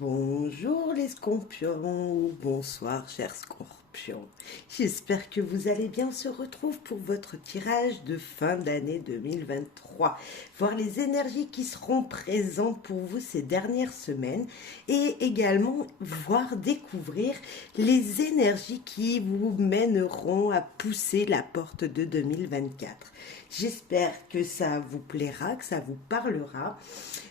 Bonjour les scorpions, bonsoir chers scorpions. J'espère que vous allez bien. On se retrouve pour votre tirage de fin d'année 2023. Voir les énergies qui seront présentes pour vous ces dernières semaines et également voir découvrir les énergies qui vous mèneront à pousser la porte de 2024. J'espère que ça vous plaira, que ça vous parlera.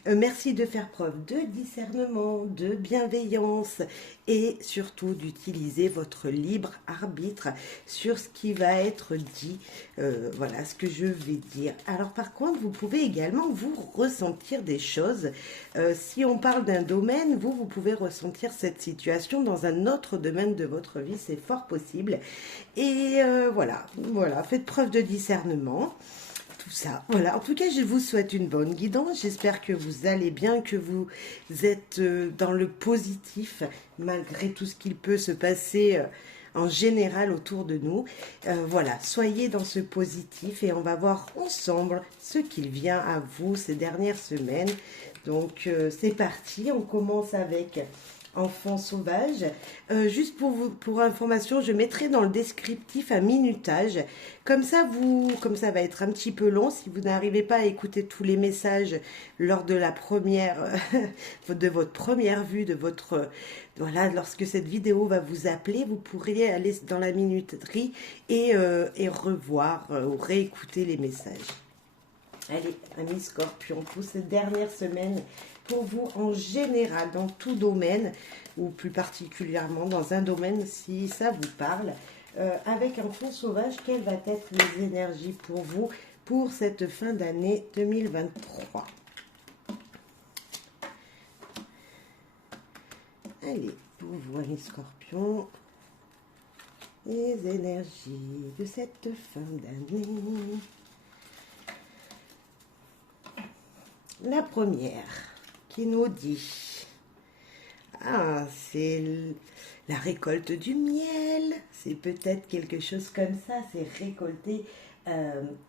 Merci de faire preuve de discernement, de bienveillance et surtout d'utiliser votre libre arbitre sur ce qui va être dit, voilà ce que je vais dire. Alors par contre, vous pouvez également vous ressentir des choses. Si on parle d'un domaine, vous pouvez ressentir cette situation dans un autre domaine de votre vie, c'est fort possible. Et voilà, faites preuve de discernement. Tout ça. Voilà, en tout cas, je vous souhaite une bonne guidance. J'espère que vous allez bien, que vous êtes dans le positif, malgré tout ce qu'il peut se passer en général autour de nous. Voilà, soyez dans ce positif et on va voir ensemble ce qu'il vient à vous ces dernières semaines. Donc, c'est parti. On commence avec Enfant sauvage. Juste pour information, je mettrai dans le descriptif un minutage. Comme ça va être un petit peu long. Si vous n'arrivez pas à écouter tous les messages lors de la première, de votre première vue, voilà, lorsque cette vidéo va vous appeler, vous pourriez aller dans la minuterie et revoir ou réécouter les messages. Allez, amis scorpions, pour cette dernière semaine, pour vous en général, dans tout domaine, ou plus particulièrement dans un domaine, si ça vous parle, avec Enfant sauvage, quelles vont être les énergies pour vous pour cette fin d'année 2023? Allez, pour vous, amis scorpions, les énergies de cette fin d'année. La première qui nous dit, c'est la récolte du miel, c'est peut-être quelque chose comme ça, c'est récolter,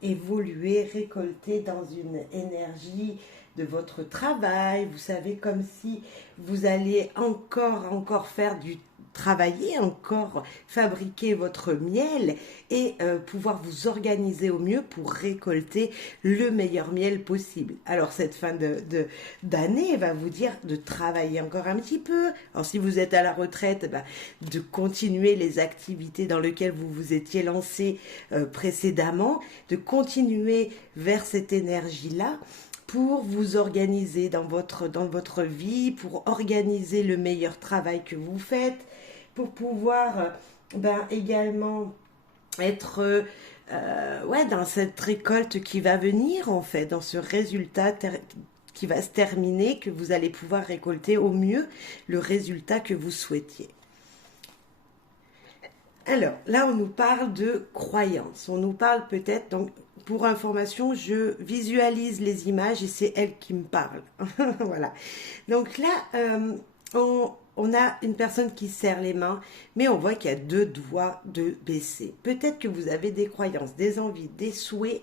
évoluer, récolter dans une énergie de votre travail, vous savez, comme si vous allez encore faire travailler, encore fabriquer votre miel et pouvoir vous organiser au mieux pour récolter le meilleur miel possible. Alors cette fin d'année va vous dire de travailler encore un petit peu. Alors si vous êtes à la retraite, de continuer les activités dans lesquelles vous vous étiez lancé précédemment, de continuer vers cette énergie-là pour vous organiser dans votre vie, pour organiser le meilleur travail que vous faites, pour pouvoir également être dans cette récolte qui va venir, en fait, dans ce résultat qui va se terminer, que vous allez pouvoir récolter au mieux le résultat que vous souhaitiez. Alors, là, on nous parle de croyance. On nous parle peut-être, donc, pour information, je visualise les images et c'est elles qui me parlent. Voilà. Donc là, on a une personne qui serre les mains, mais on voit qu'il y a deux doigts de baisser. Peut-être que vous avez des croyances, des envies, des souhaits.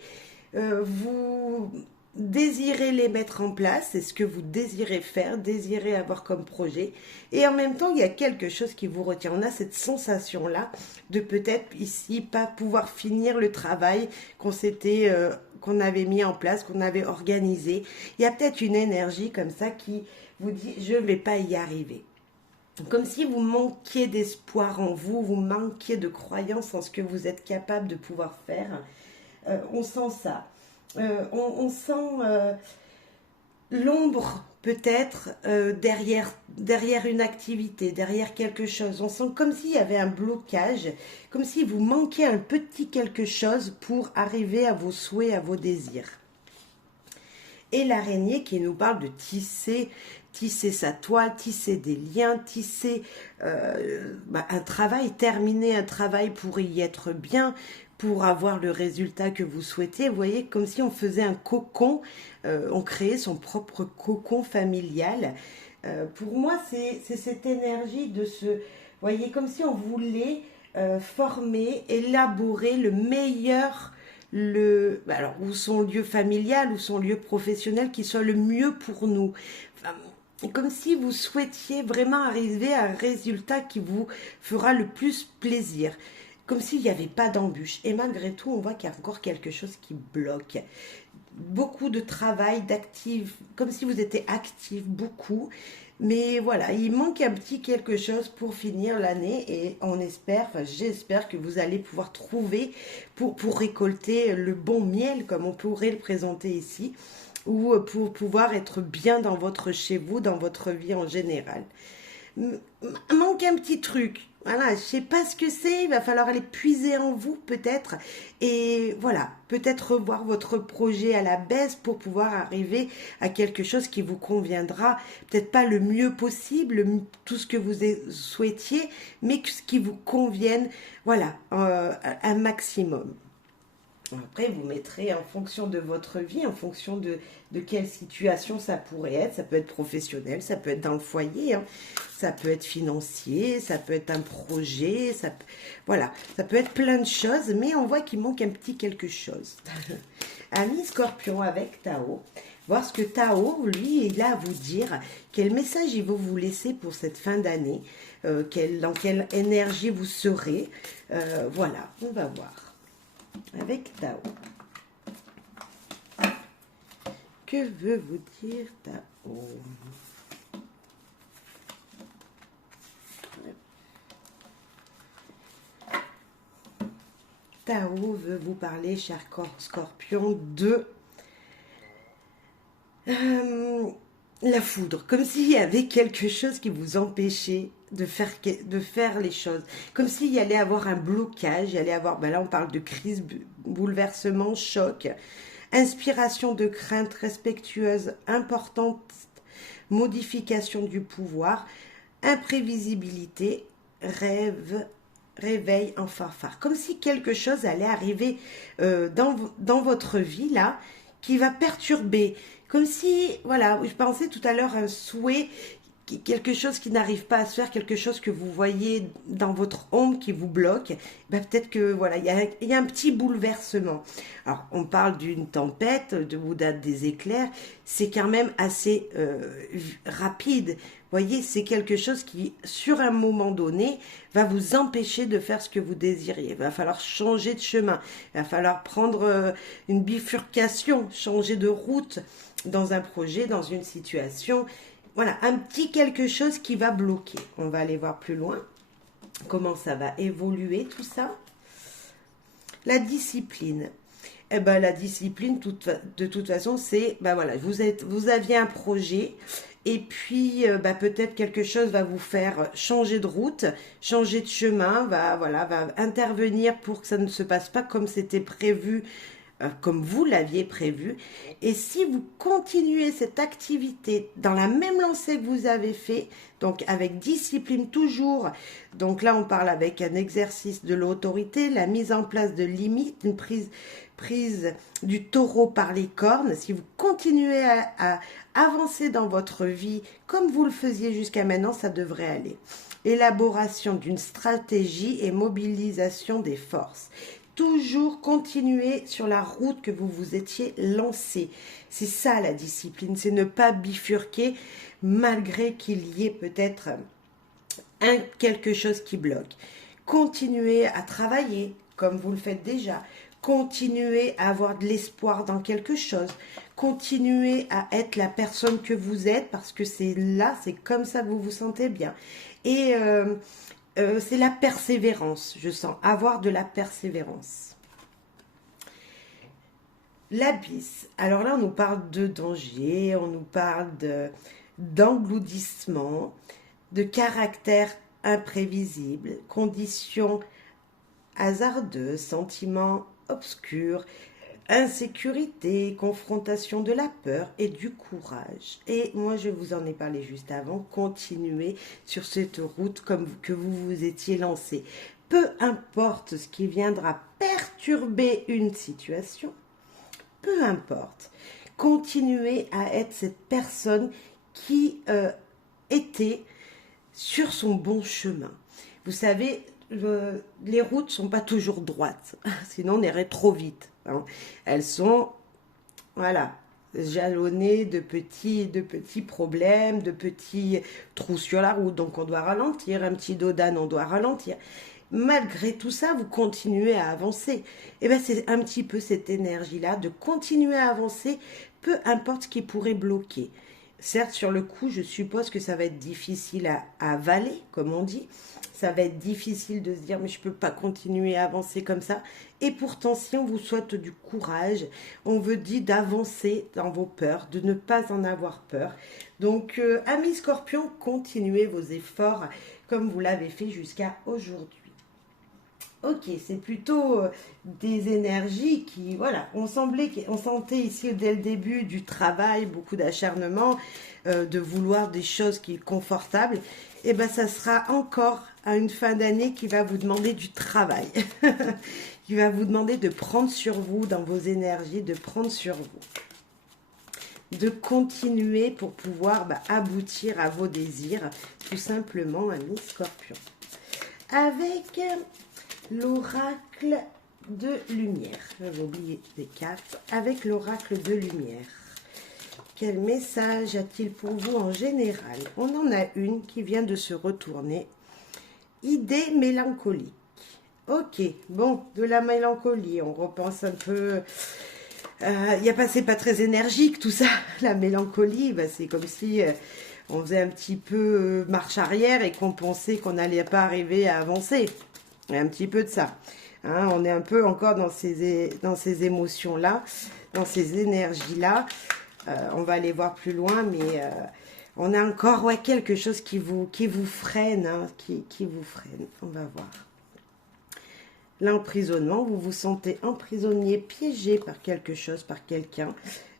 Vous désirez les mettre en place, c'est ce que vous désirez faire, désirez avoir comme projet, et en même temps il y a quelque chose qui vous retient. On a cette sensation là de peut-être ici pas pouvoir finir le travail qu'on avait mis en place, qu'on avait organisé. Il y a peut-être une énergie comme ça qui vous dit je ne vais pas y arriver, comme si vous manquiez d'espoir en vous, vous manquiez de croyance en ce que vous êtes capable de pouvoir faire. On sent ça. On sent l'ombre peut-être derrière une activité, derrière quelque chose. On sent comme s'il y avait un blocage, comme si vous manquiez un petit quelque chose pour arriver à vos souhaits, à vos désirs. Et l'araignée qui nous parle de tisser sa toile, tisser des liens, tisser un travail, terminer un travail pour y être bien, pour avoir le résultat que vous souhaitez. Vous voyez, comme si on faisait un cocon, on créait son propre cocon familial. Pour moi, c'est cette énergie de vous voyez, comme si on voulait former, élaborer le meilleur, ou son lieu familial ou son lieu professionnel qui soit le mieux pour nous. Enfin, comme si vous souhaitiez vraiment arriver à un résultat qui vous fera le plus plaisir. Comme s'il n'y avait pas d'embûche. Et malgré tout, on voit qu'il y a encore quelque chose qui bloque. Beaucoup de travail, d'actif, comme si vous étiez actif, beaucoup. Mais voilà, il manque un petit quelque chose pour finir l'année et on espère, enfin, j'espère que vous allez pouvoir trouver pour récolter le bon miel, comme on pourrait le présenter ici, ou pour pouvoir être bien dans votre chez vous, dans votre vie en général. Manque un petit truc. Voilà, je sais pas ce que c'est, il va falloir aller puiser en vous peut-être et voilà, peut-être revoir votre projet à la baisse pour pouvoir arriver à quelque chose qui vous conviendra, peut-être pas le mieux possible, tout ce que vous souhaitiez, mais ce qui vous convienne, voilà, un maximum. Après, vous mettrez en fonction de votre vie, en fonction de quelle situation ça pourrait être. Ça peut être professionnel, ça peut être dans le foyer, hein, ça peut être financier, ça peut être un projet, voilà, ça peut être plein de choses, mais on voit qu'il manque un petit quelque chose. Ami Scorpion avec Tao, voir ce que Tao, lui, est là à vous dire, quel message il veut vous laisser pour cette fin d'année, dans quelle énergie vous serez. Voilà, on va voir. Avec Tao. Que veut vous dire Tao? Tao veut vous parler, cher Scorpion, de la foudre. Comme s'il y avait quelque chose qui vous empêchait de faire les choses. Comme s'il y allait avoir un blocage, il y allait avoir, ben là on parle de crise, bouleversement, choc, inspiration de crainte respectueuse, importante modification du pouvoir, imprévisibilité, rêve, réveil en fanfare. Comme si quelque chose allait arriver dans votre vie là, qui va perturber. Comme si, voilà, je pensais tout à l'heure un souhait, quelque chose qui n'arrive pas à se faire, quelque chose que vous voyez dans votre ombre qui vous bloque, ben peut-être que voilà, il y a un petit bouleversement. Alors, on parle d'une tempête, ou des éclairs, c'est quand même assez rapide. Vous voyez, c'est quelque chose qui, sur un moment donné, va vous empêcher de faire ce que vous désiriez. Il va falloir changer de chemin. Il va falloir prendre une bifurcation, changer de route dans un projet, dans une situation. Voilà, un petit quelque chose qui va bloquer. On va aller voir plus loin comment ça va évoluer tout ça. La discipline. Eh ben, la discipline, de toute façon, c'est, ben voilà, vous aviez un projet et puis ben, peut-être quelque chose va vous faire changer de route, changer de chemin, va intervenir pour que ça ne se passe pas comme c'était prévu, comme vous l'aviez prévu. Et si vous continuez cette activité dans la même lancée que vous avez fait, donc avec discipline toujours, donc là on parle avec un exercice de l'autorité, la mise en place de limites, une prise du taureau par les cornes, si vous continuez à avancer dans votre vie comme vous le faisiez jusqu'à maintenant, ça devrait aller. Élaboration d'une stratégie et mobilisation des forces. Toujours continuer sur la route que vous vous étiez lancé. C'est ça la discipline, c'est ne pas bifurquer malgré qu'il y ait peut-être quelque chose qui bloque. Continuez à travailler comme vous le faites déjà. Continuez à avoir de l'espoir dans quelque chose. Continuez à être la personne que vous êtes parce que c'est là, c'est comme ça que vous vous sentez bien. Et c'est la persévérance, je sens, avoir de la persévérance. L'abysse. Alors là, on nous parle de danger, on nous parle d'engloutissement, de caractère imprévisible, conditions hasardeuses, sentiments obscurs, insécurité, confrontation de la peur et du courage. Et moi, je vous en ai parlé juste avant, continuez sur cette route comme que vous vous étiez lancé. Peu importe ce qui viendra perturber une situation, peu importe, continuez à être cette personne qui était sur son bon chemin. Vous savez, les routes ne sont pas toujours droites, sinon on irait trop vite. Hein. Elles sont, voilà, jalonné de petits problèmes, de petits trous sur la route, donc on doit ralentir, un petit dos d'âne, on doit ralentir. Malgré tout ça, vous continuez à avancer. Et bien, c'est un petit peu cette énergie-là de continuer à avancer, peu importe ce qui pourrait bloquer. Certes, sur le coup, je suppose que ça va être difficile à avaler, comme on dit. Ça va être difficile de se dire, mais je ne peux pas continuer à avancer comme ça. Et pourtant, si on vous souhaite du courage, on vous dit d'avancer dans vos peurs, de ne pas en avoir peur. Donc, amis Scorpions, continuez vos efforts comme vous l'avez fait jusqu'à aujourd'hui. Ok, c'est plutôt des énergies qui, voilà, on sentait ici dès le début du travail, beaucoup d'acharnement, de vouloir des choses qui sont confortables. Et bien, ça sera encore à une fin d'année qui va vous demander du travail, qui va vous demander de prendre sur vous dans vos énergies, de prendre sur vous, de continuer pour pouvoir aboutir à vos désirs, tout simplement, amis Scorpions. Avec l'oracle de lumière. J'avais oublié des cartes. Avec l'oracle de lumière. Quel message a-t-il pour vous en général? On en a une qui vient de se retourner. Idée mélancolique. Ok, bon, de la mélancolie. On repense un peu... c'est pas très énergique tout ça. La mélancolie, c'est comme si... on faisait un petit peu marche arrière et qu'on pensait qu'on n'allait pas arriver à avancer. Il y a un petit peu de ça. Hein, on est un peu encore dans ces émotions-là, dans ces énergies-là. On va aller voir plus loin, mais on a encore quelque chose qui vous freine, hein, qui vous freine. On va voir. L'emprisonnement, vous vous sentez emprisonné, piégé par quelque chose, par quelqu'un.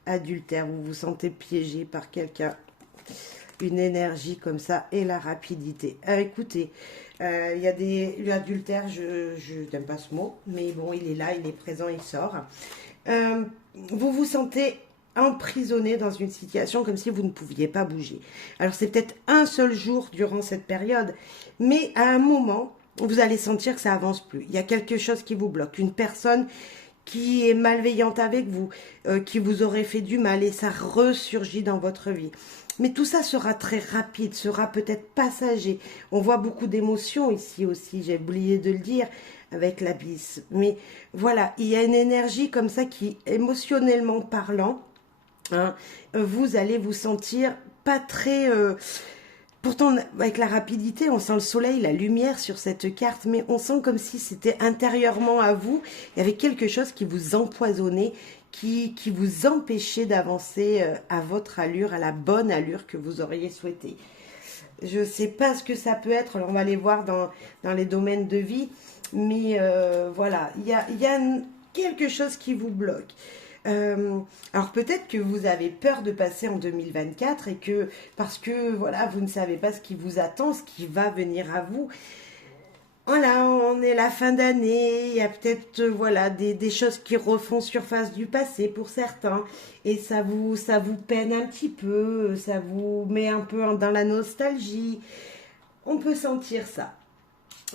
Adultère, vous vous sentez piégé par quelqu'un. Une énergie comme ça et la rapidité. Écoutez, il y a l'adultère, je n'aime pas ce mot, mais bon, il est là, il est présent, il sort. Vous vous sentez emprisonné dans une situation comme si vous ne pouviez pas bouger. Alors, c'est peut-être un seul jour durant cette période, mais à un moment, vous allez sentir que ça avance plus. Il y a quelque chose qui vous bloque, une personne qui est malveillante avec vous, qui vous aurait fait du mal et ça ressurgit dans votre vie. Mais tout ça sera très rapide, sera peut-être passager. On voit beaucoup d'émotions ici aussi, j'ai oublié de le dire, avec l'abysse. Mais voilà, il y a une énergie comme ça qui, émotionnellement parlant, hein, vous allez vous sentir pas très... Pourtant, avec la rapidité, on sent le soleil, la lumière sur cette carte, mais on sent comme si c'était intérieurement à vous. Il y avait quelque chose qui vous empoisonnait, qui vous empêchait d'avancer à votre allure, à la bonne allure que vous auriez souhaité. Je ne sais pas ce que ça peut être, alors on va aller voir dans les domaines de vie, mais voilà, il y a quelque chose qui vous bloque. Alors peut-être que vous avez peur de passer en 2024 et que parce que voilà vous ne savez pas ce qui vous attend, ce qui va venir à vous. Voilà, on est la fin d'année, il y a peut-être voilà des choses qui refont surface du passé pour certains et ça vous peine un petit peu, ça vous met un peu dans la nostalgie. On peut sentir ça.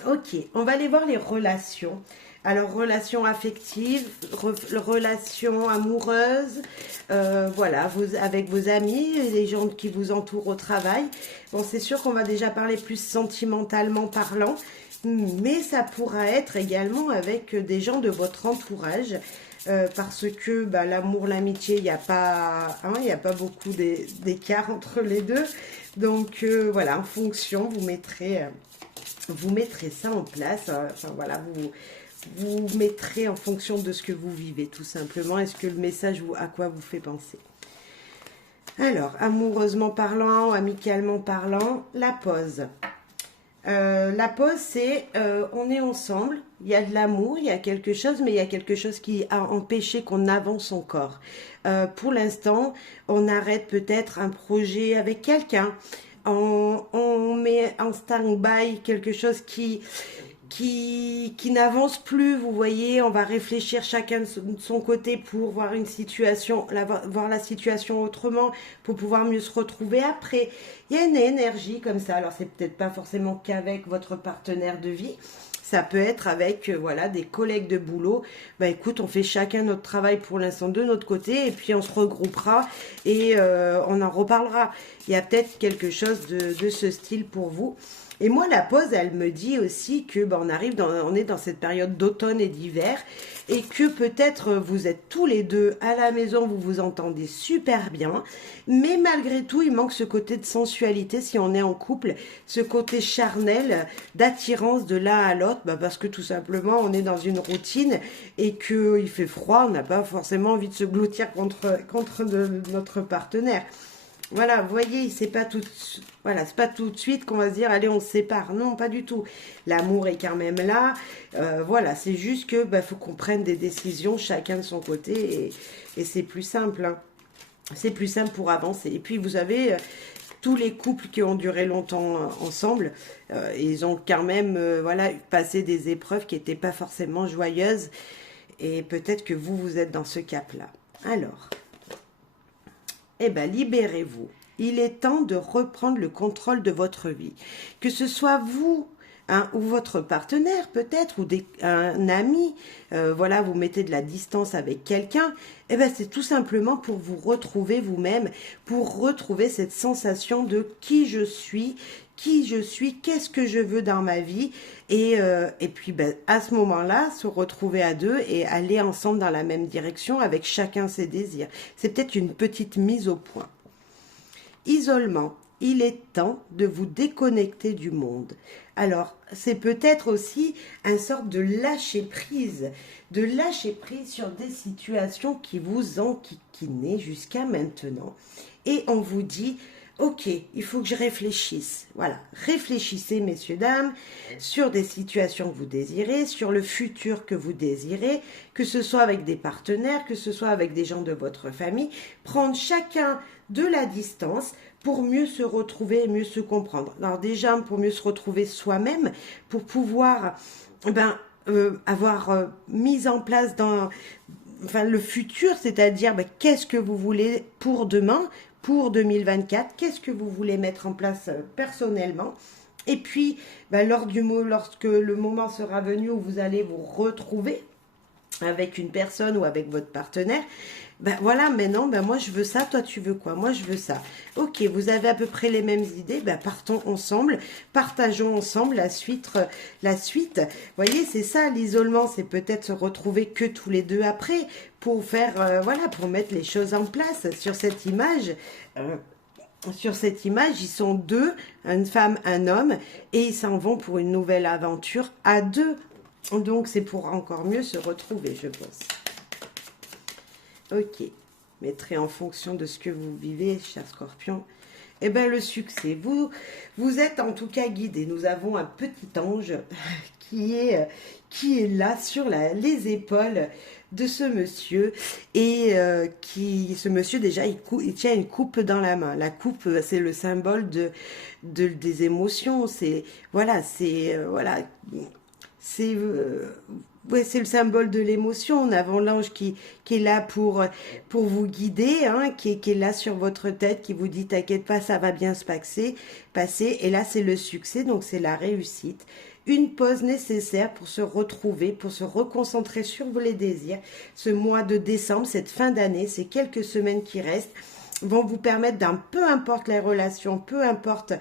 Ok, on va aller voir les relations. Alors, relations affectives, relations amoureuses, voilà, avec vos amis, les gens qui vous entourent au travail. Bon, c'est sûr qu'on va déjà parler plus sentimentalement parlant, mais ça pourra être également avec des gens de votre entourage, parce que l'amour, l'amitié, il n'y a pas beaucoup d'écart entre les deux. Donc, voilà, en fonction, vous mettrez ça en place. Enfin, voilà, vous mettrez en fonction de ce que vous vivez, tout simplement. Est-ce que le message à quoi vous fait penser? Alors, amoureusement parlant, amicalement parlant, la pause. La pause, c'est on est ensemble, il y a de l'amour, il y a quelque chose, mais il y a quelque chose qui a empêché qu'on avance encore. Pour l'instant, on arrête peut-être un projet avec quelqu'un. On met en stand-by quelque chose qui n'avance plus, vous voyez, on va réfléchir chacun de son côté pour voir une situation, voir la situation autrement, pour pouvoir mieux se retrouver après. Il y a une énergie comme ça, alors c'est peut-être pas forcément qu'avec votre partenaire de vie, Ça peut être avec voilà des collègues de boulot. Bah écoute, on fait chacun notre travail pour l'instant de notre côté et puis on se regroupera et on en reparlera. Il y a peut-être quelque chose de ce style pour vous. Et moi, la pause, elle me dit aussi que bah, on est dans cette période d'automne et d'hiver et que peut-être vous êtes tous les deux à la maison, vous vous entendez super bien, mais malgré tout, il manque ce côté de sensualité si on est en couple, ce côté charnel, d'attirance de l'un à l'autre, bah, parce que tout simplement, on est dans une routine et qu'il fait froid, on n'a pas forcément envie de se blottir contre notre partenaire. Voilà, vous voyez, voilà, c'est pas tout de suite qu'on va se dire, allez, on se sépare. Non, pas du tout. L'amour est quand même là. Voilà, c'est juste que faut qu'on prenne des décisions chacun de son côté et c'est plus simple. Hein. C'est plus simple pour avancer. Et puis vous avez tous les couples qui ont duré longtemps ensemble, ils ont quand même voilà passé des épreuves qui n'étaient pas forcément joyeuses. Et peut-être que vous êtes dans ce cap-là. Alors. Eh bien, libérez-vous. Il est temps de reprendre le contrôle de votre vie. Que ce soit vous ou votre partenaire peut-être, ou un ami, voilà, vous mettez de la distance avec quelqu'un, eh bien, c'est tout simplement pour vous retrouver vous-même, pour retrouver cette sensation de qui je suis, qu'est-ce que je veux dans ma vie, et puis à ce moment-là, se retrouver à deux et aller ensemble dans la même direction avec chacun ses désirs. C'est peut-être une petite mise au point. Isolement, il est temps de vous déconnecter du monde. Alors, c'est peut-être aussi une sorte de lâcher prise sur des situations qui vous enquiquinaient jusqu'à maintenant. Et on vous dit, ok, il faut que je réfléchisse. Voilà, réfléchissez, messieurs, dames, sur des situations que vous désirez, sur le futur que vous désirez, que ce soit avec des partenaires, que ce soit avec des gens de votre famille. Prendre chacun de la distance pour mieux se retrouver et mieux se comprendre. Alors déjà, pour mieux se retrouver soi-même, pour pouvoir avoir mis en place dans le futur, c'est-à-dire qu'est-ce que vous voulez pour demain, pour 2024, qu'est-ce que vous voulez mettre en place personnellement. Et puis, lorsque le moment sera venu où vous allez vous retrouver avec une personne ou avec votre partenaire, voilà, maintenant, moi je veux ça, toi tu veux quoi? Moi je veux ça. Ok, vous avez à peu près les mêmes idées, partons ensemble, partageons ensemble la suite. Vous voyez, c'est ça, l'isolement, c'est peut-être se retrouver que tous les deux après, pour faire, pour mettre les choses en place sur cette image. Sur cette image, ils sont deux, une femme, un homme, et ils s'en vont pour une nouvelle aventure à deux. Donc c'est pour encore mieux se retrouver, je pense. Ok, mettrez en fonction de ce que vous vivez, cher Scorpion. Eh bien, le succès, vous êtes en tout cas guidé. Nous avons un petit ange qui est là sur les épaules de ce monsieur. Et ce monsieur, déjà, il tient une coupe dans la main. La coupe, c'est le symbole des émotions. C'est c'est le symbole de l'émotion. Nous avons l'ange qui est là pour vous guider, hein, qui est là sur votre tête, qui vous dit « T'inquiète pas, ça va bien se passer. » Et là, c'est le succès, donc c'est la réussite. Une pause nécessaire pour se retrouver, pour se reconcentrer sur les désirs. Ce mois de décembre, cette fin d'année, ces quelques semaines qui restent, vont vous permettre peu importe les relations, peu importe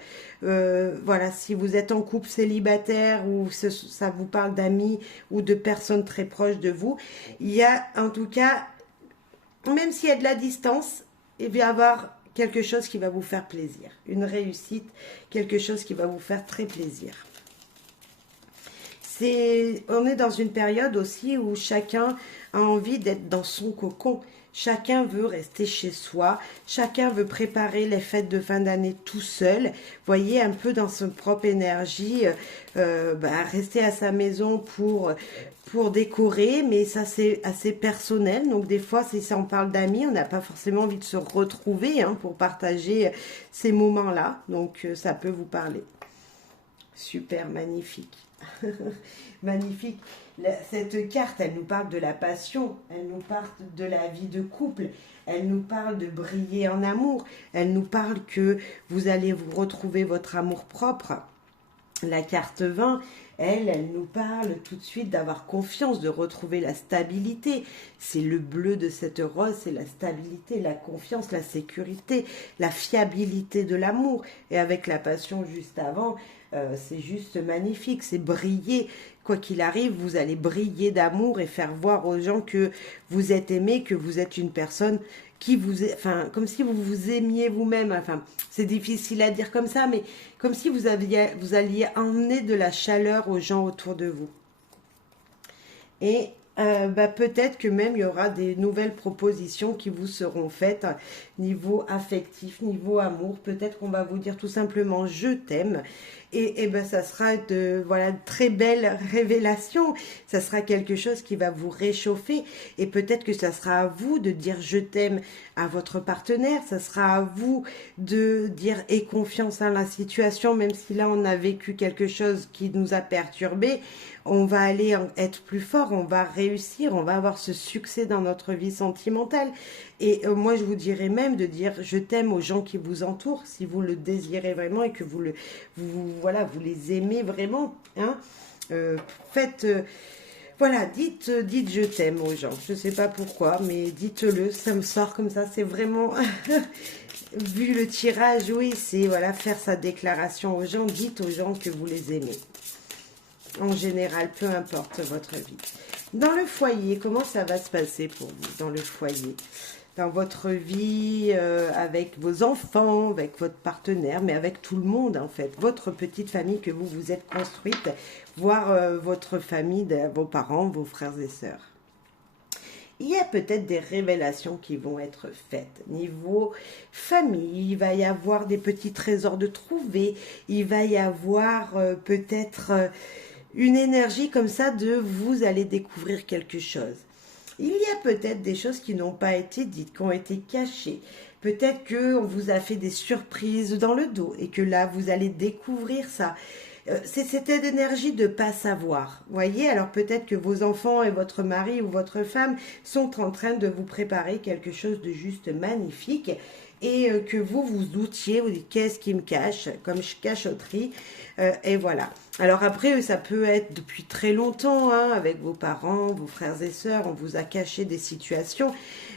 si vous êtes en couple célibataire ou ça vous parle d'amis ou de personnes très proches de vous, il y a en tout cas, même s'il y a de la distance, il va y avoir quelque chose qui va vous faire plaisir, une réussite, quelque chose qui va vous faire très plaisir. On est dans une période aussi où chacun a envie d'être dans son cocon. Chacun veut rester chez soi, chacun veut préparer les fêtes de fin d'année tout seul, voyez, un peu dans son propre énergie, rester à sa maison pour décorer, mais ça c'est assez personnel, donc des fois si ça on parle d'amis, on n'a pas forcément envie de se retrouver pour partager ces moments-là, donc ça peut vous parler. Super, magnifique. Magnifique. Cette carte, elle nous parle de la passion, elle nous parle de la vie de couple, elle nous parle de briller en amour, elle nous parle que vous allez vous retrouver votre amour propre. La carte 20, elle nous parle tout de suite d'avoir confiance, de retrouver la stabilité. C'est le bleu de cette rose, c'est la stabilité, la confiance, la sécurité, la fiabilité de l'amour. Et avec la passion juste avant, c'est juste magnifique, c'est briller. Quoi qu'il arrive, vous allez briller d'amour et faire voir aux gens que vous êtes aimé, que vous êtes une personne qui vous est, enfin, comme si vous vous aimiez vous-même. Enfin, c'est difficile à dire comme ça, mais comme si vous alliez emmener de la chaleur aux gens autour de vous. Et peut-être que même il y aura des nouvelles propositions qui vous seront faites niveau affectif, niveau amour. Peut-être qu'on va vous dire tout simplement je t'aime. Et ça sera de voilà très belles révélations. Ça sera quelque chose qui va vous réchauffer. Et peut-être que ça sera à vous de dire je t'aime à votre partenaire. Ça sera à vous de dire aie confiance en la situation, même si là on a vécu quelque chose qui nous a perturbés. On va aller être plus fort, on va réussir, on va avoir ce succès dans notre vie sentimentale. Et moi, je vous dirais même de dire je t'aime aux gens qui vous entourent, si vous le désirez vraiment et que voilà, vous les aimez vraiment. Hein. Faites, voilà, dites je t'aime aux gens. Je ne sais pas pourquoi, mais dites-le, ça me sort comme ça. C'est vraiment, vu le tirage, oui, c'est voilà, faire sa déclaration aux gens. Dites aux gens que vous les aimez. En général, peu importe votre vie. Dans le foyer, comment ça va se passer pour vous dans le foyer? Dans votre vie, avec vos enfants, avec votre partenaire, mais avec tout le monde en fait. Votre petite famille que vous vous êtes construite, voire votre famille, vos parents, vos frères et sœurs. Il y a peut-être des révélations qui vont être faites. Niveau famille, il va y avoir des petits trésors de trouver. Il va y avoir peut-être une énergie comme ça de vous allez découvrir quelque chose. Il y a peut-être des choses qui n'ont pas été dites, qui ont été cachées. Peut-être qu'on vous a fait des surprises dans le dos et que là, vous allez découvrir ça. C'est cette énergie de ne pas savoir. Voyez, alors peut-être que vos enfants et votre mari ou votre femme sont en train de vous préparer quelque chose de juste magnifique et que vous vous doutiez, vous dites qu'est-ce qui me cache, comme cachotterie, et voilà. Alors après, ça peut être depuis très longtemps, hein, avec vos parents, vos frères et sœurs, on vous a caché des situations,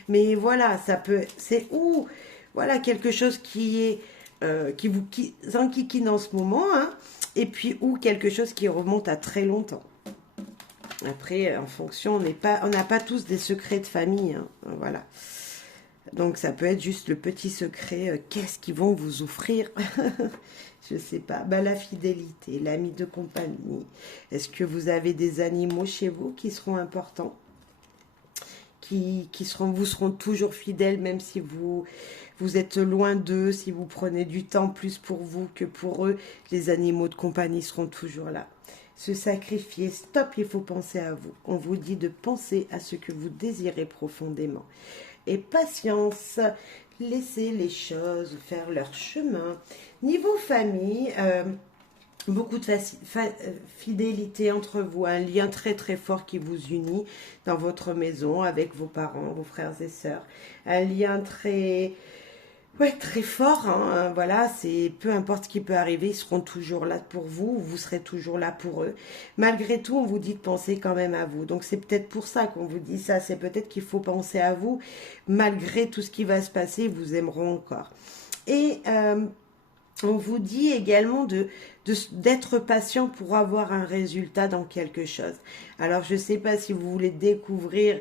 mais voilà, ça peut, c'est où, voilà, quelque chose qui est, qui enquiquine en ce moment, hein, et puis ou quelque chose qui remonte à très longtemps. Après, en fonction, on n'a pas tous des secrets de famille, hein, voilà. Donc ça peut être juste le petit secret, qu'est-ce qu'ils vont vous offrir? Je sais pas. La fidélité, l'ami de compagnie. Est-ce que vous avez des animaux chez vous qui seront importants? Qui vous seront toujours fidèles même si vous êtes loin d'eux, si vous prenez du temps plus pour vous que pour eux, les animaux de compagnie seront toujours là. Se sacrifier, stop, il faut penser à vous. On vous dit de penser à ce que vous désirez profondément. Et patience, laissez les choses faire leur chemin. Niveau famille, beaucoup de fidélité entre vous, un lien très très fort qui vous unit dans votre maison avec vos parents, vos frères et sœurs. Un lien très, ouais, très fort, hein, voilà, c'est peu importe ce qui peut arriver, ils seront toujours là pour vous, vous serez toujours là pour eux. Malgré tout, on vous dit de penser quand même à vous. Donc c'est peut-être pour ça qu'on vous dit ça, c'est peut-être qu'il faut penser à vous. Malgré tout ce qui va se passer, ils vous aimeront encore. Et on vous dit également d'être patient pour avoir un résultat dans quelque chose. Alors, je ne sais pas si vous voulez découvrir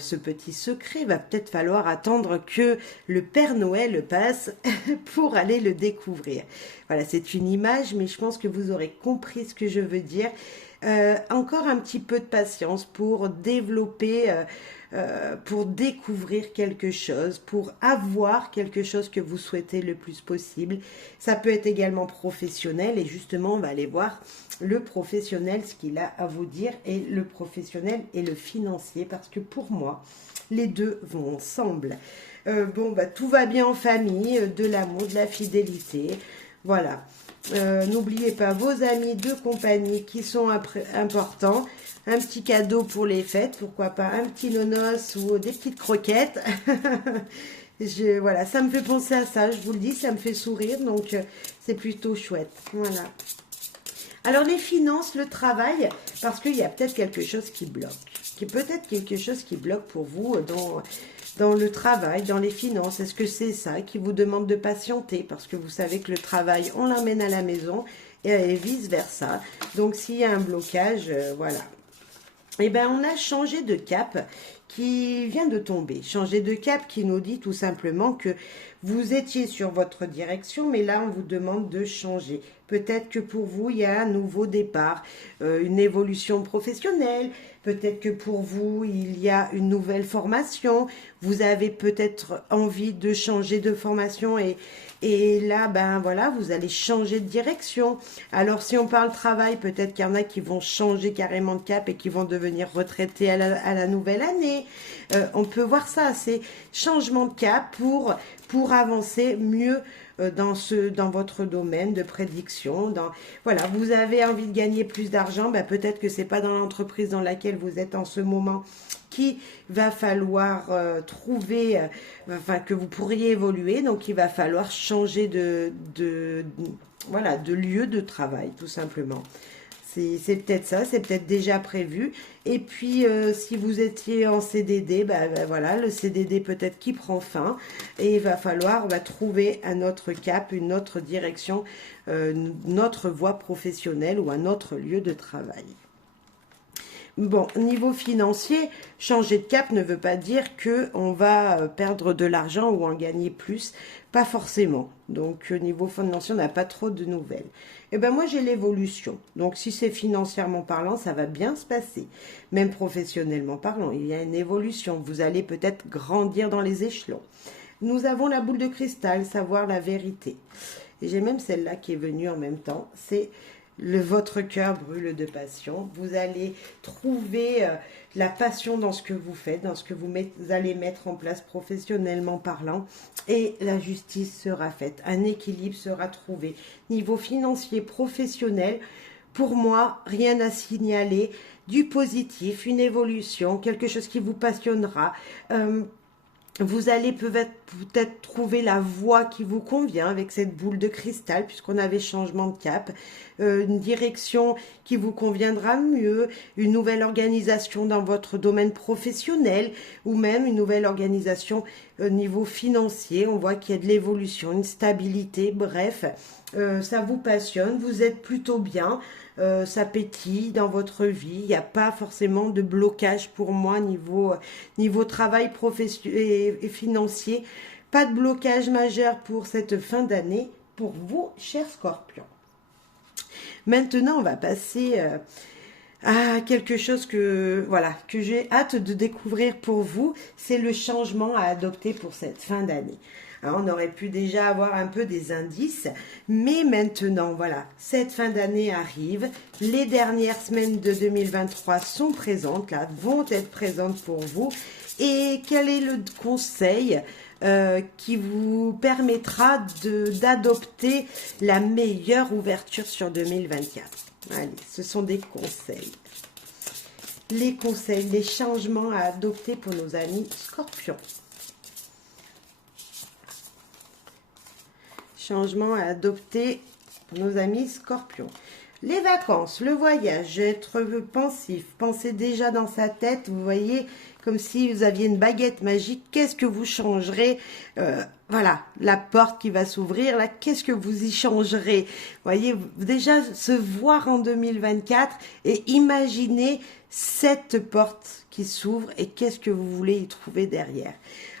ce petit secret, il va peut-être falloir attendre que le Père Noël passe pour aller le découvrir. Voilà, c'est une image, mais je pense que vous aurez compris ce que je veux dire. Encore un petit peu de patience pour développer, pour découvrir quelque chose, pour avoir quelque chose que vous souhaitez le plus possible. Ça peut être également professionnel et justement on va aller voir le professionnel, ce qu'il a à vous dire, et le professionnel et le financier, parce que pour moi, les deux vont ensemble. Tout va bien en famille, de l'amour, de la fidélité, voilà. N'oubliez pas vos amis de compagnie qui sont importants. Un petit cadeau pour les fêtes, pourquoi pas un petit nonos ou des petites croquettes. Voilà, ça me fait penser à ça, je vous le dis, ça me fait sourire, donc c'est plutôt chouette. Voilà. Alors les finances, le travail, parce qu'il y a peut-être quelque chose qui bloque. Peut-être quelque chose qui bloque pour vous dans le travail, dans les finances. Est-ce que c'est ça qui vous demande de patienter? Parce que vous savez que le travail, on l'emmène à la maison et vice-versa. Donc s'il y a un blocage, voilà. Eh bien, on a changé de cap qui vient de tomber. Changer de cap qui nous dit tout simplement que vous étiez sur votre direction, mais là, on vous demande de changer. Peut-être que pour vous, il y a un nouveau départ, une évolution professionnelle. Peut-être que pour vous, il y a une nouvelle formation. Vous avez peut-être envie de changer de formation et là, ben voilà, vous allez changer de direction. Alors, si on parle travail, peut-être qu'il y en a qui vont changer carrément de cap et qui vont devenir retraités à la nouvelle année. On peut voir ça, c'est changement de cap pour avancer mieux dans votre domaine de prédiction. Voilà, vous avez envie de gagner plus d'argent, ben peut-être que c'est pas dans l'entreprise dans laquelle vous êtes en ce moment qu'il va falloir trouver, enfin que vous pourriez évoluer, donc il va falloir changer voilà, de lieu de travail, tout simplement. C'est peut-être ça, c'est peut-être déjà prévu. Et puis, si vous étiez en CDD, ben voilà, le CDD peut-être qui prend fin. Et il va falloir trouver un autre cap, une autre direction, notre voie professionnelle ou un autre lieu de travail. Bon, niveau financier, changer de cap ne veut pas dire qu'on va perdre de l'argent ou en gagner plus. Pas forcément. Donc, niveau financier, on n'a pas trop de nouvelles. Eh bien, moi, j'ai l'évolution. Donc, si c'est financièrement parlant, ça va bien se passer. Même professionnellement parlant, il y a une évolution. Vous allez peut-être grandir dans les échelons. Nous avons la boule de cristal, savoir la vérité. Et j'ai même celle-là qui est venue en même temps. C'est votre cœur brûle de passion. Vous allez trouver la passion dans ce que vous faites, dans ce que vous allez mettre en place professionnellement parlant. Et la justice sera faite. Un équilibre sera trouvé. Niveau financier, professionnel, pour moi, rien à signaler. Du positif, une évolution, quelque chose qui vous passionnera. Vous allez peut-être trouver la voie qui vous convient avec cette boule de cristal, puisqu'on avait changement de cap, une direction qui vous conviendra mieux, une nouvelle organisation dans votre domaine professionnel, ou même une nouvelle organisation au niveau financier. On voit qu'il y a de l'évolution, une stabilité, bref, ça vous passionne, vous êtes plutôt bien. Ça pétille dans votre vie, il n'y a pas forcément de blocage pour moi niveau travail professionnel et financier, pas de blocage majeur pour cette fin d'année pour vous, chers scorpions. Maintenant, on va passer à quelque chose que j'ai hâte de découvrir pour vous, c'est le changement à adopter pour cette fin d'année. Alors, on aurait pu déjà avoir un peu des indices, mais maintenant, voilà, cette fin d'année arrive, les dernières semaines de 2023 sont présentes, là, vont être présentes pour vous, et quel est le conseil qui vous permettra d'adopter la meilleure ouverture sur 2024? Allez, ce sont des conseils. Les conseils, les changements à adopter pour nos amis scorpions. Changements à adopter pour nos amis scorpions. Les vacances, le voyage, être pensif, pensez déjà dans sa tête, vous voyez, comme si vous aviez une baguette magique, qu'est-ce que vous changerez? Voilà, la porte qui va s'ouvrir, là, qu'est-ce que vous y changerez? Vous voyez, déjà se voir en 2024 et imaginer cette porte qui s'ouvre et qu'est-ce que vous voulez y trouver derrière.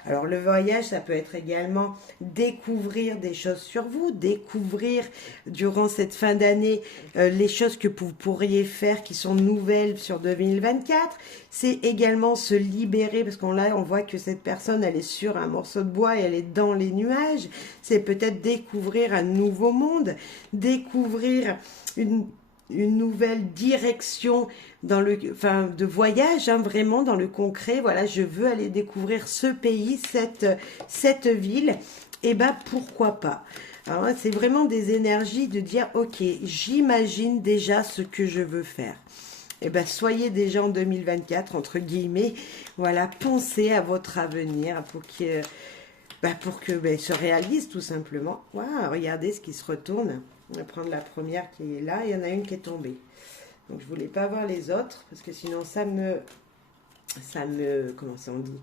Alors le voyage, ça peut être également découvrir des choses sur vous, découvrir durant cette fin d'année les choses que vous pourriez faire qui sont nouvelles sur 2024. C'est également se libérer parce qu'on voit que cette personne, elle est sur un morceau de bois et elle est dans les nuages. C'est peut-être découvrir un nouveau monde, découvrir une nouvelle direction de voyage, hein, vraiment dans le concret. Voilà, je veux aller découvrir ce pays, cette ville, et ben pourquoi pas. Alors, c'est vraiment des énergies de dire, ok, j'imagine déjà ce que je veux faire. Et ben soyez déjà en 2024, entre guillemets, voilà, pensez à votre avenir pour que se réalise tout simplement. Waouh, regardez ce qui se retourne. On va prendre la première qui est là. Il y en a une qui est tombée. Donc, je voulais pas voir les autres parce que sinon, comment ça on dit?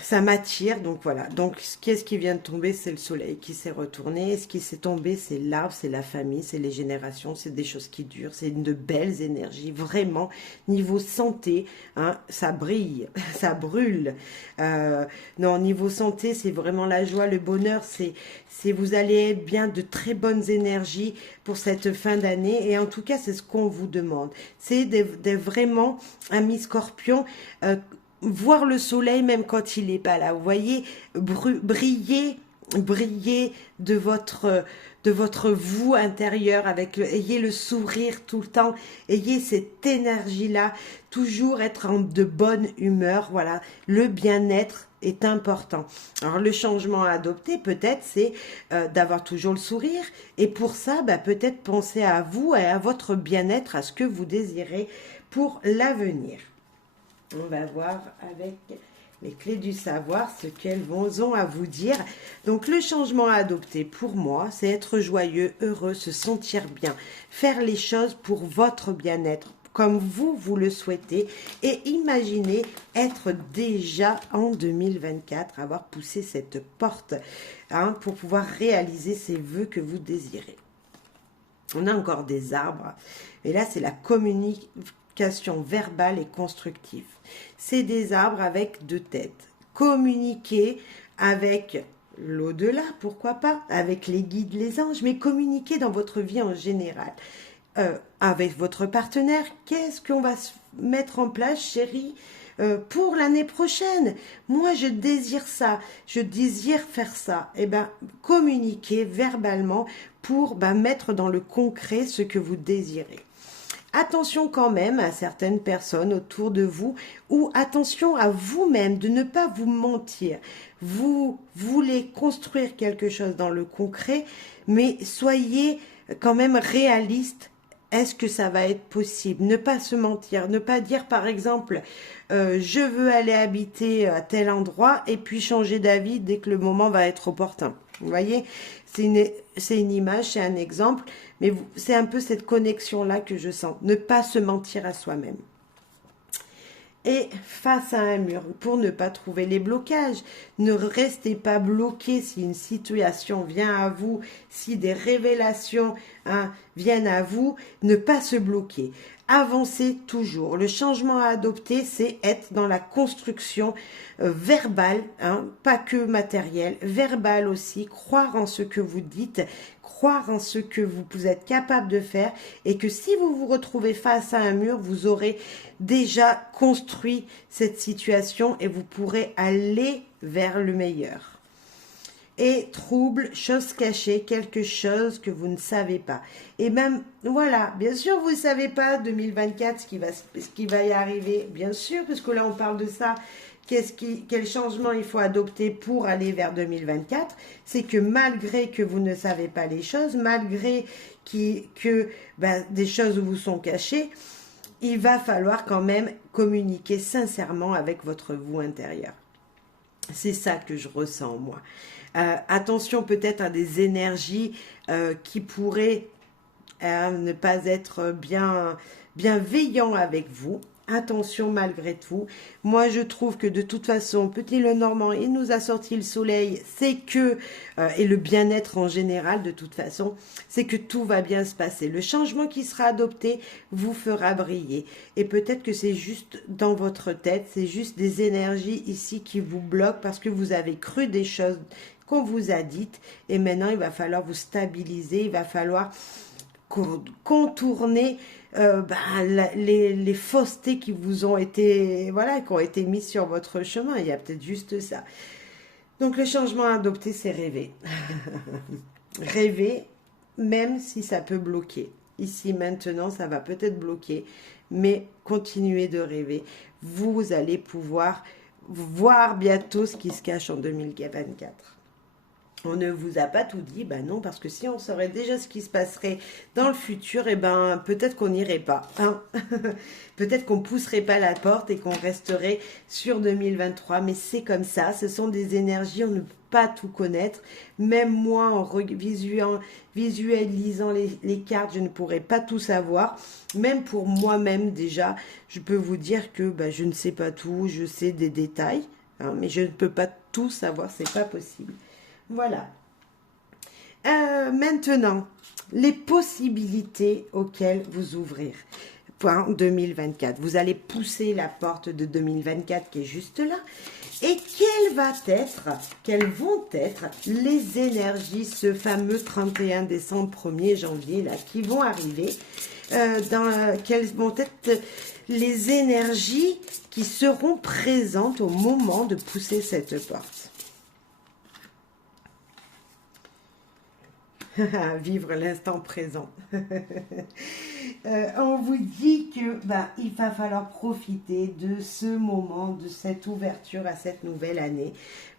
Ça m'attire, donc voilà. Donc, qu'est-ce qui vient de tomber? C'est le soleil qui s'est retourné. Ce qui s'est tombé, c'est l'arbre, c'est la famille, c'est les générations, c'est des choses qui durent, c'est de belles énergies. Vraiment, niveau santé, hein, ça brille, ça brûle. Non, niveau santé, c'est vraiment la joie, le bonheur. C'est vous allez être bien de très bonnes énergies pour cette fin d'année. Et en tout cas, c'est ce qu'on vous demande. C'est vraiment, amis Scorpion, voir le soleil même quand il n'est pas là. Vous voyez, briller, briller de votre vous intérieur avec ayez le sourire tout le temps, ayez cette énergie-là, toujours être en de bonne humeur. Voilà, le bien-être est important. Alors le changement à adopter peut-être c'est d'avoir toujours le sourire et pour ça peut-être penser à vous et à votre bien-être, à ce que vous désirez pour l'avenir. On va voir avec les clés du savoir ce qu'elles ont à vous dire. Donc le changement à adopter pour moi, c'est être joyeux, heureux, se sentir bien, faire les choses pour votre bien-être, comme vous le souhaitez, et imaginez être déjà en 2024, avoir poussé cette porte pour pouvoir réaliser ces vœux que vous désirez. On a encore des arbres, et là c'est la communication verbale et constructive. C'est des arbres avec deux têtes. Communiquer avec l'au-delà, pourquoi pas, avec les guides, les anges, mais communiquer dans votre vie en général. Avec votre partenaire, qu'est-ce qu'on va mettre en place, chérie, pour l'année prochaine? Moi, je désire ça, je désire faire ça. Eh bien, communiquer verbalement pour mettre dans le concret ce que vous désirez. Attention quand même à certaines personnes autour de vous ou attention à vous-même de ne pas vous mentir. Vous voulez construire quelque chose dans le concret, mais soyez quand même réaliste. Est-ce que ça va être possible? Ne pas se mentir, ne pas dire par exemple je veux aller habiter à tel endroit et puis changer d'avis dès que le moment va être opportun. Vous voyez, c'est une image, c'est un exemple, mais c'est un peu cette connexion-là que je sens. Ne pas se mentir à soi-même. Et face à un mur, pour ne pas trouver les blocages, ne restez pas bloqué si une situation vient à vous, si des révélations viennent à vous, ne pas se bloquer. Avancez toujours. Le changement à adopter, c'est être dans la construction verbale, pas que matérielle, verbale aussi, croire en ce que vous dites, croire en ce que vous êtes capable de faire et que si vous vous retrouvez face à un mur, vous aurez déjà construit cette situation et vous pourrez aller vers le meilleur. Et trouble, chose cachée, quelque chose que vous ne savez pas. Et même, voilà, bien sûr, vous ne savez pas 2024 ce qui va y arriver, bien sûr, parce que là, on parle de ça. Quel changement il faut adopter pour aller vers 2024? C'est que malgré que vous ne savez pas les choses, malgré que des choses vous sont cachées, il va falloir quand même communiquer sincèrement avec votre vous intérieur. C'est ça que je ressens, moi. Attention peut-être à des énergies qui pourraient ne pas être bienveillants avec vous. Attention malgré tout. Moi, je trouve que de toute façon, Petit Lenormand, il nous a sorti le soleil, c'est que, et le bien-être en général, de toute façon, c'est que tout va bien se passer. Le changement qui sera adopté vous fera briller. Et peut-être que c'est juste dans votre tête, c'est juste des énergies ici qui vous bloquent parce que vous avez cru des choses qu'on vous a dites. Et maintenant, il va falloir vous stabiliser, il va falloir contourner les faussetés qui vous ont été, qui ont été mises sur votre chemin. Il y a peut-être juste ça. Donc le changement à adopter, c'est rêver. Rêver, même si ça peut bloquer. Ici, maintenant, ça va peut-être bloquer, mais continuez de rêver. Vous allez pouvoir voir bientôt ce qui se cache en 2024. On ne vous a pas tout dit, non, parce que si on saurait déjà ce qui se passerait dans le futur, peut-être qu'on n'irait pas. Peut-être qu'on pousserait pas la porte et qu'on resterait sur 2023, mais c'est comme ça, ce sont des énergies, on ne pas tout connaître. Même moi, en visualisant les cartes, je ne pourrais pas tout savoir. Même pour moi-même déjà, je peux vous dire que bah, je ne sais pas tout, je sais des détails, hein, mais je ne peux pas tout savoir, c'est pas possible. Voilà. Maintenant, les possibilités auxquelles vous ouvrir. Point 2024. Vous allez pousser la porte de 2024 qui est juste là. Et quelles vont être les énergies, ce fameux 31 décembre, 1er janvier, là, qui vont arriver, quelles vont être les énergies qui seront présentes au moment de pousser cette porte. Vivre l'instant présent. On vous dit que il va falloir profiter de ce moment, de cette ouverture à cette nouvelle année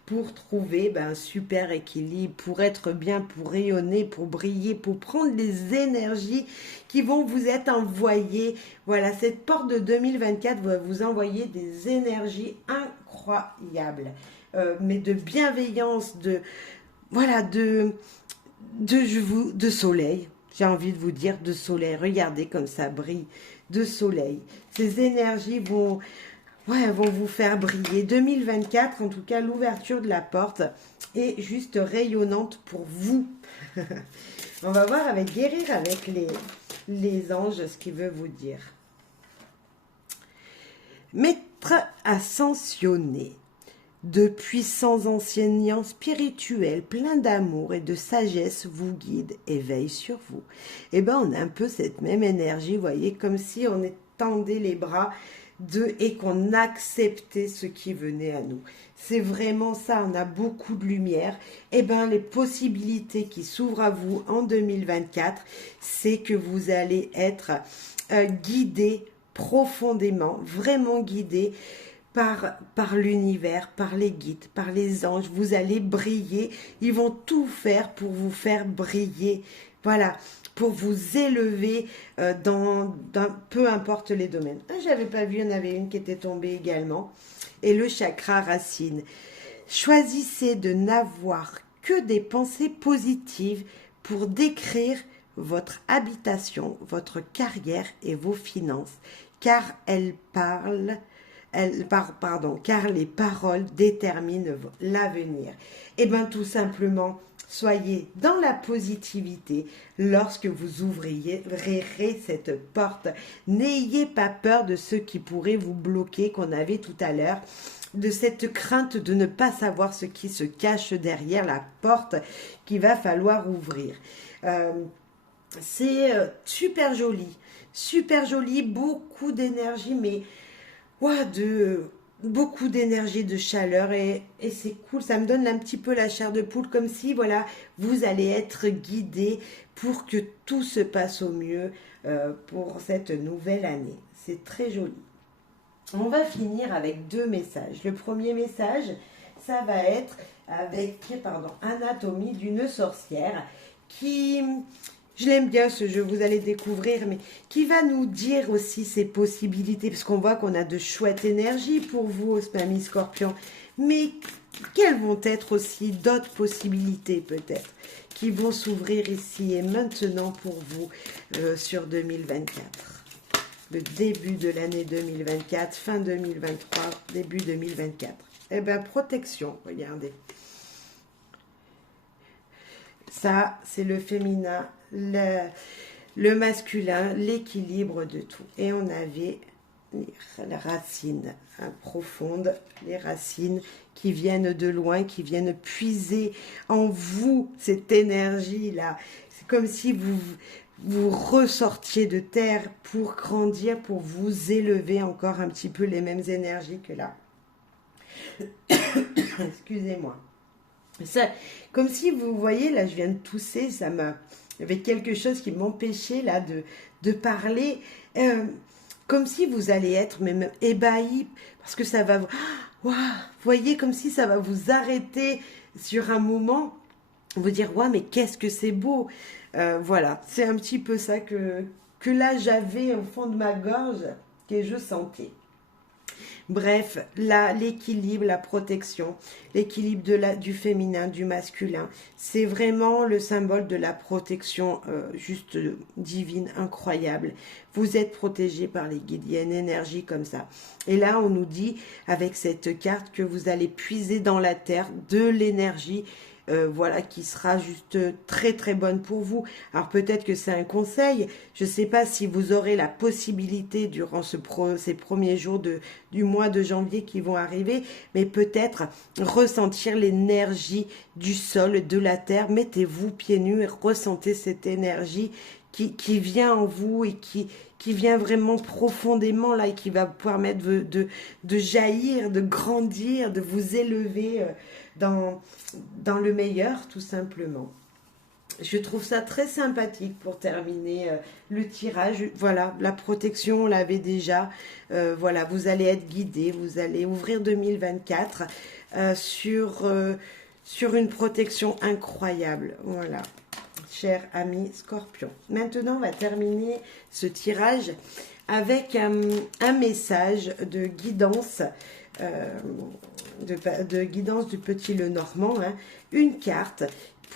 pour trouver un super équilibre, pour être bien, pour rayonner, pour briller, pour prendre les énergies qui vont vous être envoyées. Voilà, cette porte de 2024 va vous envoyer des énergies incroyables, mais de bienveillance, de soleil. J'ai envie de vous dire de soleil. Regardez comme ça brille de soleil. Ces énergies vont vous faire briller. 2024, en tout cas, l'ouverture de la porte est juste rayonnante pour vous. On va voir avec guérir avec les anges ce qu'il veut vous dire. Maître ascensionné, de puissants enseignants spirituels, pleins d'amour et de sagesse, vous guident et veillent sur vous. Et on a un peu cette même énergie, vous voyez, comme si on étendait les bras et qu'on acceptait ce qui venait à nous. C'est vraiment ça, on a beaucoup de lumière. Les possibilités qui s'ouvrent à vous en 2024, c'est que vous allez être guidés profondément, vraiment guidés, par l'univers, par les guides, par les anges. Vous allez briller. Ils vont tout faire pour vous faire briller. Voilà, pour vous élever dans peu importe les domaines. J'avais pas vu, il y en avait une qui était tombée également. Et le chakra racine. Choisissez de n'avoir que des pensées positives pour décrire votre habitation, votre carrière et vos finances, car car les paroles déterminent l'avenir. Tout simplement, soyez dans la positivité lorsque vous ouvrirez cette porte. N'ayez pas peur de ce qui pourrait vous bloquer, qu'on avait tout à l'heure, de cette crainte de ne pas savoir ce qui se cache derrière la porte qu'il va falloir ouvrir. C'est super joli, beaucoup d'énergie, mais beaucoup d'énergie, de chaleur et c'est cool, ça me donne un petit peu la chair de poule, comme si vous allez être guidé pour que tout se passe au mieux pour cette nouvelle année. C'est très joli. On va finir avec 2 messages. Le premier message, ça va être avec Anatomie d'une sorcière qui... Je l'aime bien ce jeu, vous allez découvrir, mais qui va nous dire aussi ses possibilités, parce qu'on voit qu'on a de chouettes énergies pour vous, amis Scorpion, mais quelles vont être aussi d'autres possibilités peut-être, qui vont s'ouvrir ici et maintenant pour vous sur 2024. Le début de l'année 2024, fin 2023, début 2024. Protection, regardez. Ça, c'est le féminin, le masculin, l'équilibre de tout. Et on avait les racines profondes, les racines qui viennent de loin, qui viennent puiser en vous cette énergie-là. C'est comme si vous ressortiez de terre pour grandir, pour vous élever encore un petit peu les mêmes énergies que là. Excusez-moi. Ça, comme si vous voyez, là je viens de tousser, il y avait quelque chose qui m'empêchait là de parler, comme si vous allez être même ébahi, parce que ça va vous voyez, comme si ça va vous arrêter sur un moment, vous dire mais qu'est-ce que c'est beau, voilà, c'est un petit peu ça que là j'avais au fond de ma gorge, que je sentais. Bref, là, l'équilibre, la protection, l'équilibre du féminin, du masculin, c'est vraiment le symbole de la protection juste divine, incroyable. Vous êtes protégé par les guides, il y a une énergie comme ça. Et là, on nous dit, avec cette carte, que vous allez puiser dans la terre de l'énergie voilà, qui sera juste très très bonne pour vous. Alors peut-être que c'est un conseil, je ne sais pas si vous aurez la possibilité durant ces premiers jours du mois de janvier qui vont arriver, mais peut-être ressentir l'énergie du sol, de la terre. Mettez-vous pieds nus et ressentez cette énergie qui vient en vous et qui vient vraiment profondément là et qui va vous permettre de jaillir, de grandir, de vous élever dans le meilleur tout simplement. Je trouve ça très sympathique pour terminer le tirage. Voilà, la protection, on l'avait déjà. Voilà, vous allez être guidé, vous allez ouvrir 2024 sur une protection incroyable. Voilà, cher ami Scorpion. Maintenant, on va terminer ce tirage avec un message de guidance, de guidance du petit Lenormand, hein, une carte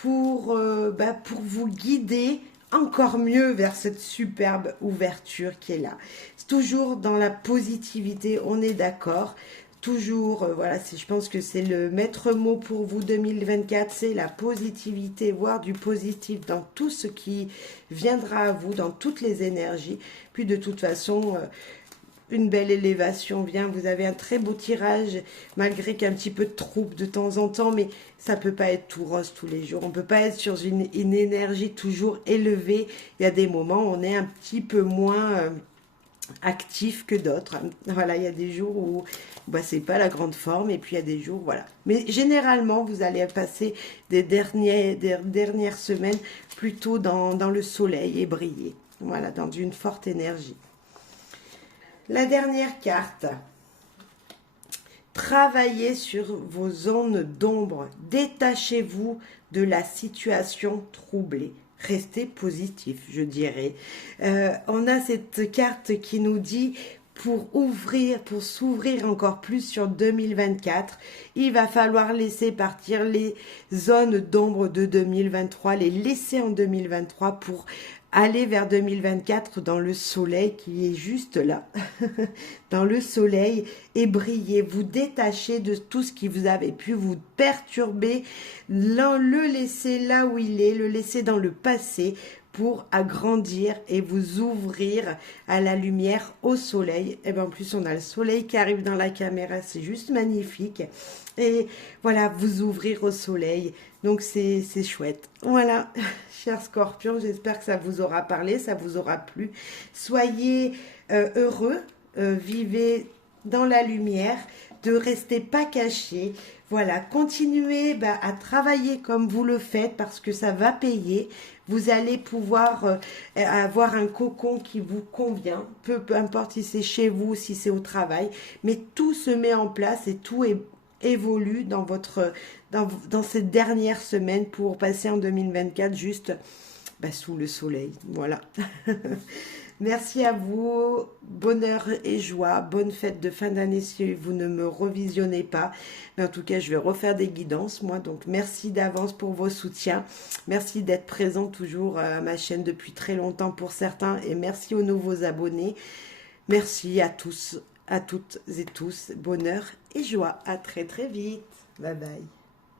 pour vous guider encore mieux vers cette superbe ouverture qui est là. C'est toujours dans la positivité, on est d'accord. Toujours, voilà, je pense que c'est le maître mot pour vous 2024, c'est la positivité, voir du positif dans tout ce qui viendra à vous, dans toutes les énergies. Puis de toute façon, une belle élévation vient, vous avez un très beau tirage, malgré qu'un petit peu de trouble de temps en temps, mais ça peut pas être tout rose tous les jours, on peut pas être sur une énergie toujours élevée. Il y a des moments où on est un petit peu moins actif que d'autres. Voilà, il y a des jours où c'est pas la grande forme, et puis il y a des jours, voilà. Mais généralement, vous allez passer des dernières semaines plutôt dans le soleil et briller, voilà, dans une forte énergie. La dernière carte. Travaillez sur vos zones d'ombre. Détachez-vous de la situation troublée. Restez positif, je dirais. On a cette carte qui nous dit pour s'ouvrir encore plus sur 2024, il va falloir laisser partir les zones d'ombre de 2023, les laisser en 2023 pour aller vers 2024 dans le soleil qui est juste là, dans le soleil, et briller, vous détacher de tout ce qui vous avait pu vous perturber, le laisser là où il est, le laisser dans le passé pour agrandir et vous ouvrir à la lumière, au soleil. Et bien en plus on a le soleil qui arrive dans la caméra, c'est juste magnifique. Et voilà, vous ouvrir au soleil. Donc c'est chouette. Voilà, chers scorpions, j'espère que ça vous aura parlé, ça vous aura plu. Soyez heureux, vivez dans la lumière, ne restez pas cachés. Voilà, continuez à travailler comme vous le faites parce que ça va payer. Vous allez pouvoir avoir un cocon qui vous convient, peu importe si c'est chez vous, si c'est au travail, mais tout se met en place et tout évolue dans cette dernière semaine pour passer en 2024 juste sous le soleil. Voilà. Merci à vous, bonheur et joie, bonne fête de fin d'année si vous ne me revisionnez pas. Mais en tout cas, je vais refaire des guidances, moi. Donc, merci d'avance pour vos soutiens. Merci d'être présent toujours à ma chaîne depuis très longtemps pour certains. Et merci aux nouveaux abonnés. Merci à tous, à toutes et tous. Bonheur et joie. À très très vite. Bye bye.